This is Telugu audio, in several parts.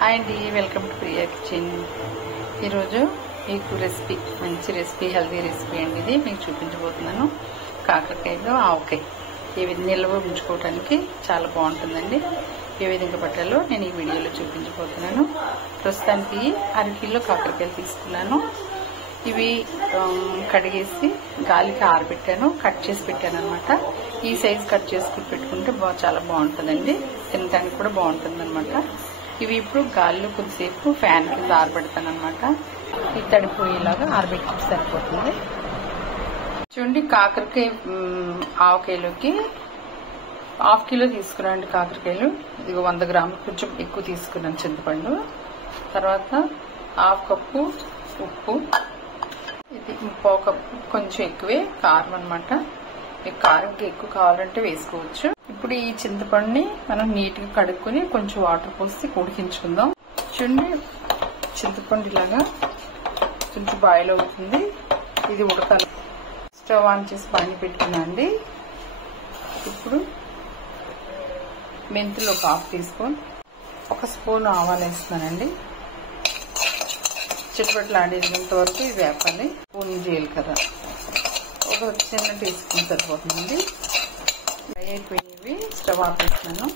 హాయ్ అండి, వెల్కమ్ టు ప్రియా కిచెన్. ఈరోజు మీకు రెసిపీ, మంచి రెసిపీ, హెల్తీ రెసిపీ అండి. ఇది మీకు చూపించబోతున్నాను. కాకరకాయలో ఆవకాయ ఏ విధంగా నిల్వ ఉంచుకోవడానికి చాలా బాగుంటుందండి. ఏ విధంగా పట్టాలో నేను ఈ వీడియోలో చూపించబోతున్నాను. ప్రస్తుతానికి 1/2 కిలో కాకరకాయలు తీసుకున్నాను. ఇవి కడిగేసి గాలికి ఆరబెట్టాను, కట్ చేసి పెట్టాను అనమాట. ఈ సైజు కట్ చేసుకుని పెట్టుకుంటే చాలా బాగుంటుందండి, తినడానికి కూడా బాగుంటుంది అనమాట. ఇవి ఇప్పుడు గాలిలో కొద్దిసేపు ఫ్యాన్ కింద ఆరబెడతాను అనమాట. ఇది తడిపోయేలాగా ఆరబెట్టి సరిపోతుంది. చూడండి, కాకరకాయ ఆవకాయలోకి 1/2 కిలో తీసుకున్నాండి కాకరకాయలు. ఇది 100 గ్రాములు, కొంచెం ఎక్కువ తీసుకున్నాను చింతపండు. తర్వాత 1/2 కప్పు ఉప్పు, ఇది 1/4 కప్పు కొంచెం ఎక్కువే కారం అనమాట. మీకు కారంకి ఎక్కువ కావాలంటే వేసుకోవచ్చు. ఇప్పుడు ఈ చింతపండుని మనం నీట్గా కడుక్కొని కొంచెం వాటర్ పోసి ఉడికించుకుందాం. చూడండి, చింతపండు ఇలాగా కొంచెం బాయిల్ అవుతుంది. ఇది ఉడకాలి. స్టవ్ ఆన్ చేసి పని పెట్టుకున్నాండి. ఇప్పుడు మెంతులు ఒక 1/2 టీ స్పూన్, 1 స్పూన్ ఆవాలు వేస్తున్నానండి. చిట్టుపట్లు ఆడేంత వరకు ఇది వేపాలి. స్పూన్ జీలకర్ర, ఒక చిన్న టీ స్పూన్ సరిపోతుందండి. ఫ్రై అయిపోయినవి స్టవ్ ఆపేస్తున్నాను.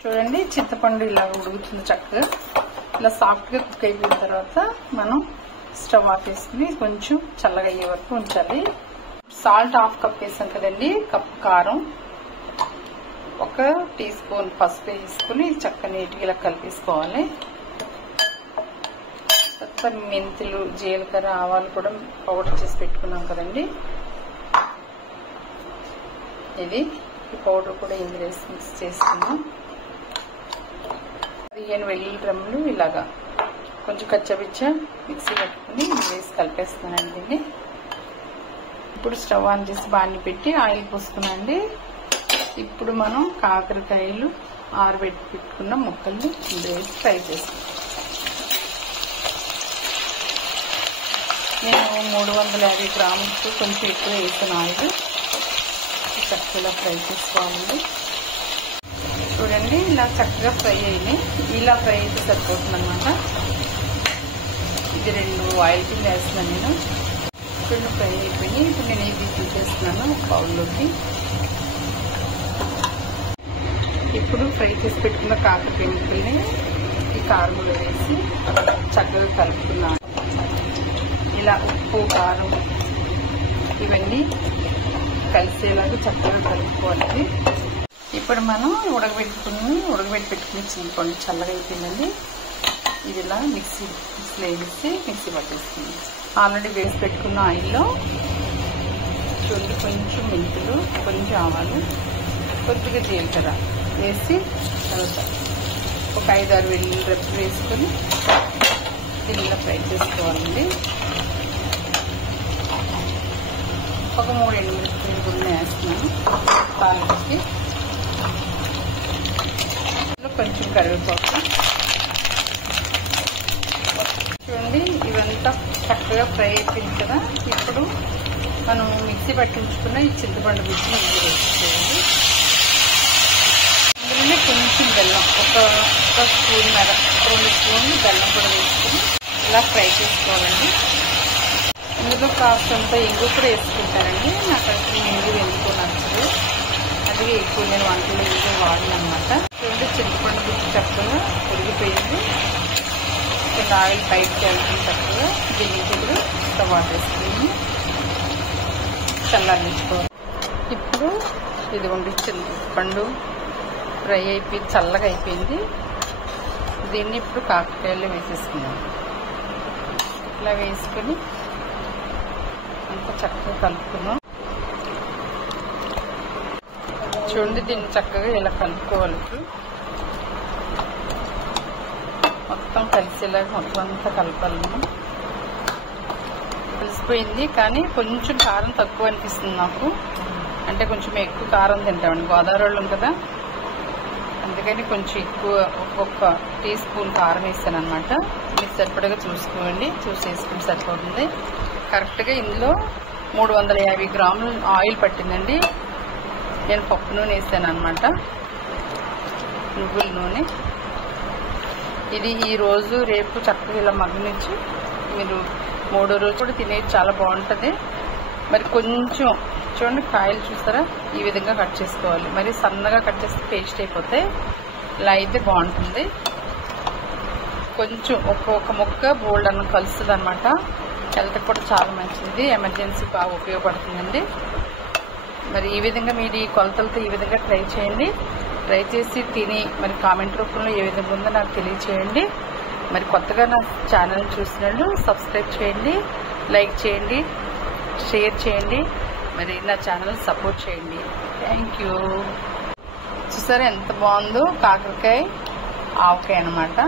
చూడండి, చింతపండు ఇలా ఉడుకుతుంది చక్కగా. ఇలా సాఫ్ట్గా కుక్ అయిపోయిన తర్వాత మనం స్టవ్ ఆపేసుకుని కొంచెం చల్లగా అయ్యే వరకు ఉంచాలి. సాల్ట్ 1/2 కప్ వేసాం కదండి. కప్పు కారం, 1 టీ స్పూన్ పసుపు వేసుకుని చక్కగా నీట్గా ఇలా కలిపేసుకోవాలి. తర్వాత మెంతులు, జీలకర్ర, ఆవాలు కూడా పౌడర్ చేసి పెట్టుకున్నాం కదండి. ఇది ఈ పౌడర్ కూడా ఇందులో మిక్స్ చేసుకున్నాం. 15 వెల్లుల్లి రెమ్మలు ఇలాగా కొంచెం కచ్చపిచ్చ మిక్సీ పెట్టుకుని వేసి కలిపేస్తున్నానండి దీన్ని. ఇప్పుడు స్టవ్ ఆన్ చేసి బాణీ పెట్టి ఆయిల్ పోసుకున్నాండి. ఇప్పుడు మనం కాకరకాయలు ఆరబెట్టి పెట్టుకున్న ముక్కల్ని ఇందులో వేసి ఫ్రై చేసుకున్నాం. నేను 350 గ్రాములకు కొంచెం ఎక్కువ వేసాను ఆయిల్. చక్కగా ఫ్రై చేసుకోవాలండి. చూడండి, ఇలా చక్కగా ఫ్రై అయినాయి. ఇలా ఫ్రై అయితే సరిపోతుంది అనమాట. ఇది 2 ఆయిల్ కింద వేస్తున్నాను నేను. చూడండి, ఫ్రై అయిపోయినాయి. ఇప్పుడు నేను ఇది తీసేస్తున్నాను ఒక బౌల్లోకి. ఇప్పుడు ఫ్రై చేసి పెట్టుకున్న కాకరకాయ ముక్కల్ని ఈ కారంలో వేసి చక్కగా కలుపుకున్నాను. ఇలా ఉప్పు, కారం ఇవన్నీ కలిసేలాగా చక్కగా కలుపుకోవాలి. ఇప్పుడు మనం ఉడకబెట్టి పెట్టుకుని చింతపండు చల్లగా అయిపోయిందండి. ఇది ఇలా మిక్సీలో వేసి మిక్సీ పట్టేస్తుంది. ఆల్రెడీ వేసి పెట్టుకున్న ఆయిల్లో చూడండి, కొంచెం మెంతులు, కొంచెం ఆవాలు, కొద్దిగా జీలకర్ర వేసి తర్వాత ఒక 5-6 వెల్లుల్లి రెబ్బలు వేసుకొని దీనిలో ఫ్రై చేసుకోవాలండి. ఒక 3 ఎండుమిరపకాయలు కూడా వేస్తున్నాను తాలింపుకి. కొంచెం కరివేపాకు. చూడండి, ఇవంతా చక్కగా ఫ్రై అయిపోయింది కదా. ఇప్పుడు మనం మిక్సీ పట్టించుకున్న ఈ చింతపండు గుజ్జుని ఇందులో వేసుకోవాలి. ఇందులోనే కొంచెం బెల్లం, ఒక స్పూన్ మేర, 2 స్పూన్లు బెల్లం కూడా వేసుకుని ఇలా ఫ్రై చేసుకోవాలండి. ఇందులో కాస్తంత ఇంగు కూడా వేసుకుంటానండి. నాకు అసలు ఇంగు ఎందుకో నచ్చదు, అందుకే ఎక్కువ నేను వంటలు ఇంగు వాడను అనమాట. చూడండి, చింతపండు గుజ్జు చక్కగా ఉడికిపోయింది. కొంచెం ఆయిల్ బయటకి వెళ్తుంది చక్కగా. దీనికి ఇప్పుడు స్టవ్ వేసుకుని చల్లారించుకోవాలి. ఇప్పుడు ఇది చింతపండు ఫ్రై అయిపోయి చల్లగా అయిపోయింది. దీన్ని ఇప్పుడు కాకరకాయలు వేసేసుకున్నాం. ఇలా వేసుకొని అంతా చక్కగా కలుపుకున్నాం. చూడండి, దీన్ని చక్కగా ఇలా కలుపుకోవాలి. మొత్తం కలిసేలాగా మొత్తం అంతా కలపాలి. కలిసిపోయింది, కానీ కొంచెం కారం తక్కువ అనిపిస్తుంది నాకు. అంటే కొంచెం ఎక్కువ కారం తింటామండి, గోదావరి వాళ్ళం కదా. అందుకని కొంచెం ఎక్కువ, ఒక్కొక్క టీ స్పూన్ కారం వేస్తాను అనమాట. మీకు సరిపడగా చూసుకోండి, చూసేసుకుని సరిపోతుంది. కరెక్ట్గా ఇందులో 350 గ్రాములు ఆయిల్ పట్టిందండి. నేను పప్పు నూనె వేసాను అనమాట, నువ్వుల నూనె. ఇది ఈ రోజు రేపు చక్కగా ఇలా మగ్గనిచ్చి మీరు 3వ రోజు కూడా తినేది చాలా బాగుంటుంది. మరి కొంచెం చూడండి, కాయలు చూస్తారా ఈ విధంగా కట్ చేసుకోవాలి. మరి సన్నగా కట్ చేస్తే పేస్ట్ అయిపోతాయి. ఇలా అయితే బాగుంటుంది. కొంచెం ఒక్కొక్క ముక్క బోల్డ్ అన్న కలుస్తుంది అనమాట. హెల్త్ కూడా చాలా మంచిది, ఎమర్జెన్సీ బాగా ఉపయోగపడుతుందండి. మరి ఈ విధంగా మీరు ఈ కొలతలతో ఈ విధంగా ట్రై చేయండి. ట్రై చేసి తిని మరి కామెంట్ రూపంలో ఏ విధంగా ఉందో నాకు తెలియచేయండి. మరి కొత్తగా నా ఛానల్ చూసినట్లు సబ్స్క్రైబ్ చేయండి, లైక్ చేయండి, షేర్ చేయండి. మరి నా ఛానల్ సపోర్ట్ చేయండి. Thank you. చూసారా ఎంత బాగుందో కాకరకాయ ఆవకాయ అన్నమాట.